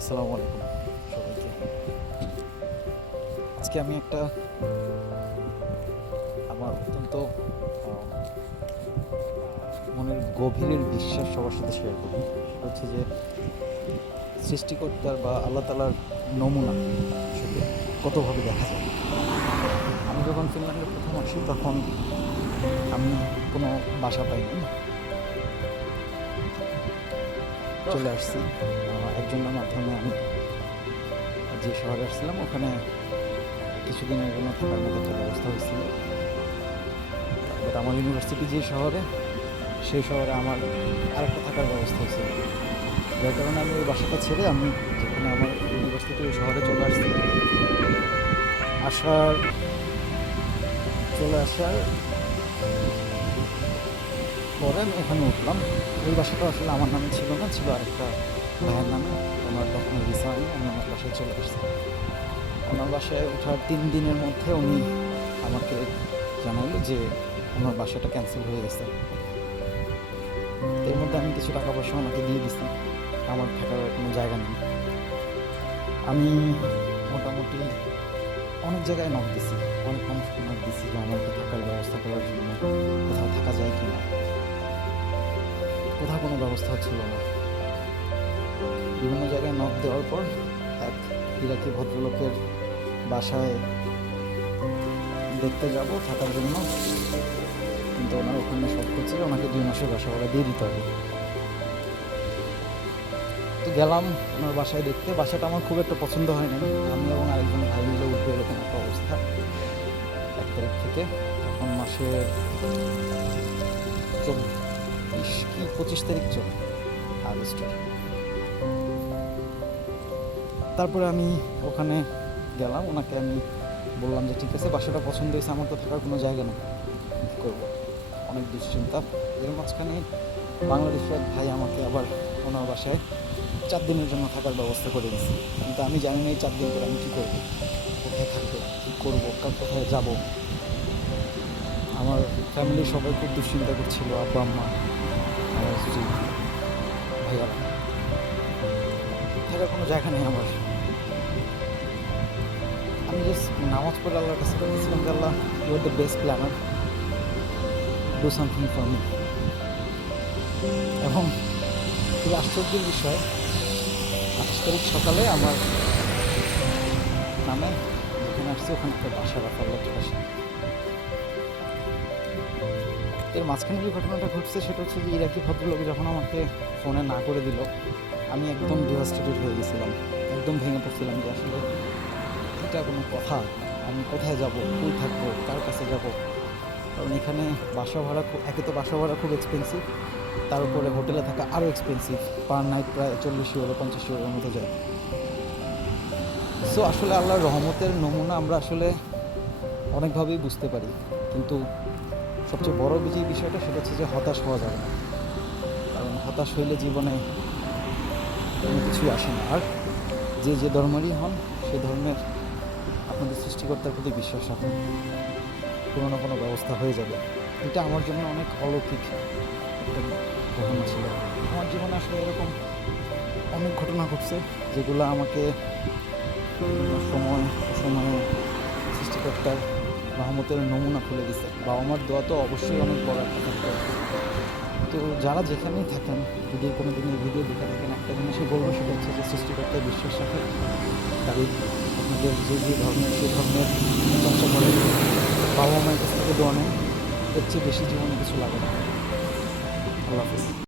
আসসালামু আলাইকুম সবাইকে। আজকে আমি একটা আমার অত্যন্ত মনের গভীরের বিশ্বাস সবার সাথে শেয়ার করি। সেটা হচ্ছে যে সৃষ্টিকর্তার বা আল্লাহ তালার নমুনা আসলে কতভাবে দেখা যায়। আমি যখন ফিনল্যান্ডে প্রথম আসি, তখন আমি কোনো বাসা পাইনি। চলে আসছি। আহ, একজনের মাধ্যমে আমি যে শহরে আসছিলাম ওখানে কিছুদিনের জন্য থাকার মতো একটা ব্যবস্থা হয়েছিল। বাট আমার ইউনিভার্সিটি যে শহরে সেই শহরে আমার আরেকটা থাকার ব্যবস্থা হয়েছিল। যার কারণে আমি ওই বাসাটা ছেড়ে আমি যেখানে আমার ইউনিভার্সিটি ওই শহরে চলে আসছি। আসার চলে আসার পরে আমি ওখানে উঠলাম। ওই বাসাটা আসলে আমার নামে ছিল না, ছিল আরেকটা ভাইয়ের নামে। ওনার তখন ভিসা হয়নি, আমি আমার বাসায় চলে আসছি। ওনার বাসায় ওঠার তিন দিনের মধ্যে উনি আমাকে জানালো যে আমার বাসাটা ক্যান্সেল হয়ে গেছে। এর মধ্যে আমি কিছু টাকা পয়সা ওনাকে দিয়ে দিছি। আমার থাকার কোনো জায়গা নেই। আমি মোটামুটি অনেক জায়গায় নক দিছি, অনেক মানুষকে নক দিছি যে আমাকে থাকার ব্যবস্থা করার জন্য কোথাও থাকা যায় কি না কোথাও কোনো ব্যবস্থা ছিল না। বিভিন্ন জায়গায় নক দেওয়ার পর এক ইরাকি ভদ্রলোকের বাসায় দেখতে যাব থাকার জন্য। কিন্তু ওনার ওখানে সব ছিল ওনাকে দুই মাসের বাসা ভাড়া দিয়ে দিতে হবে। তো গেলাম ওনার বাসায় দেখতে। বাসাটা আমার খুব একটা পছন্দ হয় না আমি এবং আরেকজন ভাই মিলে উঠবে এরকম একটা অবস্থা। এক তারিখ থেকে তখন মাসে চব্বিশ কি, পঁচিশ তারিখ চলে, আগস্টের। তারপরে আমি ওখানে গেলাম, ওনাকে আমি বললাম যে, ঠিক আছে, বাসাটা পছন্দ হয়েছে, আমার তো থাকার কোনো জায়গা নেই। কী করব? অনেক দুশ্চিন্তা। এর মাঝখানে বাংলাদেশের এক ভাই আমাকে আবার ওনার বাসায় চার দিনের জন্য থাকার ব্যবস্থা করে দিয়েছে। কিন্তু আমি জানি না এই চার দিন পরে আমি কী করব, কোথায় থাকব, কী করব কার কোথায় যাব। ফ্যামিলির সবাই খুব দুশ্চিন্তা করছিল, আব্বা, আম্মা ভাইয়ারা থাকার কোনো জায়গা নেই আমার। আমি জাস্ট নামাজ পড়ে আল্লাহর কাছে বলেছিলাম যে, আল্লাহ you are the best planner do something for me এবং খুবই আশ্চর্যের বিষয়, আঠাশ তারিখ সকালে আমার নামে যেখানে আসছে ওখানে একটা বাসা রাখা আল্লাহ আসে এর মাঝখানে যে ঘটনাটা ঘটছে সেটা হচ্ছে যে ইরাকি ভদ্রলোক যখন আমাকে ফোনে না করে দিল আমি একদম ডিভাস্টেটেড হয়ে গেছিলাম একদম ভেঙে পড়ছিলাম যে আসলে এটা কোনো কথা আমি কোথায় যাব কই থাকব কার কাছে যাব? কারণ এখানে বাসা ভাড়া খুব একে তো বাসা ভাড়া খুব এক্সপেন্সিভ তার উপরে হোটেলে থাকা আরও এক্সপেন্সিভ পার নাইট প্রায় চল্লিশ ইউরো পঞ্চাশ ইউরোর মতো যায়। সো আসলে আল্লাহর রহমতের নমুনা আমরা আসলে অনেকভাবেই বুঝতে পারি কিন্তু সবচেয়ে বড় যে বিষয়টা সেটা হচ্ছে যে হতাশ হওয়া যাবে না। কারণ হতাশ হইলে জীবনে কিছুই আসে না। আর যে যে ধর্মেরই হন, সে ধর্মের আপনাদের সৃষ্টিকর্তার প্রতি বিশ্বাস রাখুন। কোনো না কোনো ব্যবস্থা হয়ে যাবে। এটা আমার জন্য অনেক অলৌকিক একটা ঘটনা ছিল। আমার জীবনে আসলে এরকম অনেক ঘটনা ঘটছে যেগুলো আমাকে সময় সময়ে সৃষ্টিকর্তার রহমতের নমুনা খুলে দিছে। বাবা মার দোয়া তো অবশ্যই অনেক বড় একটা ফ্যাক্টর। তো যারা যেখানেই থাকেন, যদি কোনো দিন এই ভিডিও দেখে থাকেন, একটা জিনিসই বলব, সেটা হচ্ছে যে সৃষ্টিকর্তার বিশ্বাস রাখে তাদের আপনাদের যে যে ধর্মের সেই ধর্মের চর্চা করেন বাবা মায়ের কাছ থেকে দোয়া নেন, এর চেয়ে বেশি জীবনে কিছু লাগে না। আল্লাহ হাফিজ।